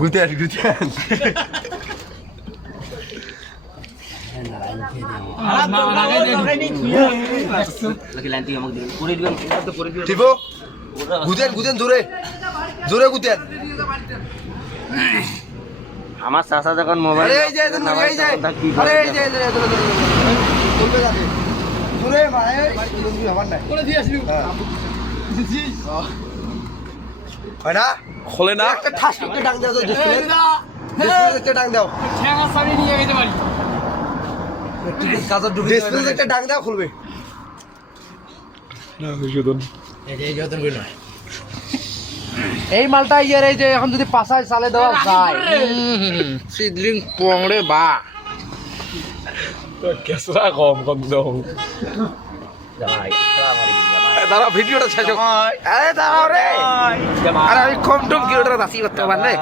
গুতেন গুতেন টিপো গুতেন গুতেন জোরে জোরে গুতেন আমার চাচা যখন মোবাইল আরে এই যে এই যে আরে এই যে বলবে যাবে জোরে মারে তুমি হবার নাই কোলে দিয়ে আসলি জি হয় না খোলে না একটা ঠাস একটা ডাং দাও তো ডিসপ্লে একটা ডাং দাও ঠ্যাঙা সারি নিয়ে যেতে পারি কাজর ডুবে ডিসপ্লে একটা ডাং দাও খুলবে না সুদন এই যতন কইলো এই মালটা ইয়ার এই যে এখন যদি পাছায় চালে দেওয়া যায় সিডলিং পংড়ে বা কেসরা কম দং দাঁড়া ভিডিওটা শেষ হোক আরে দাঁড়াও রে আরে আমি কম টম কি ওটা দাসি করতে পারলে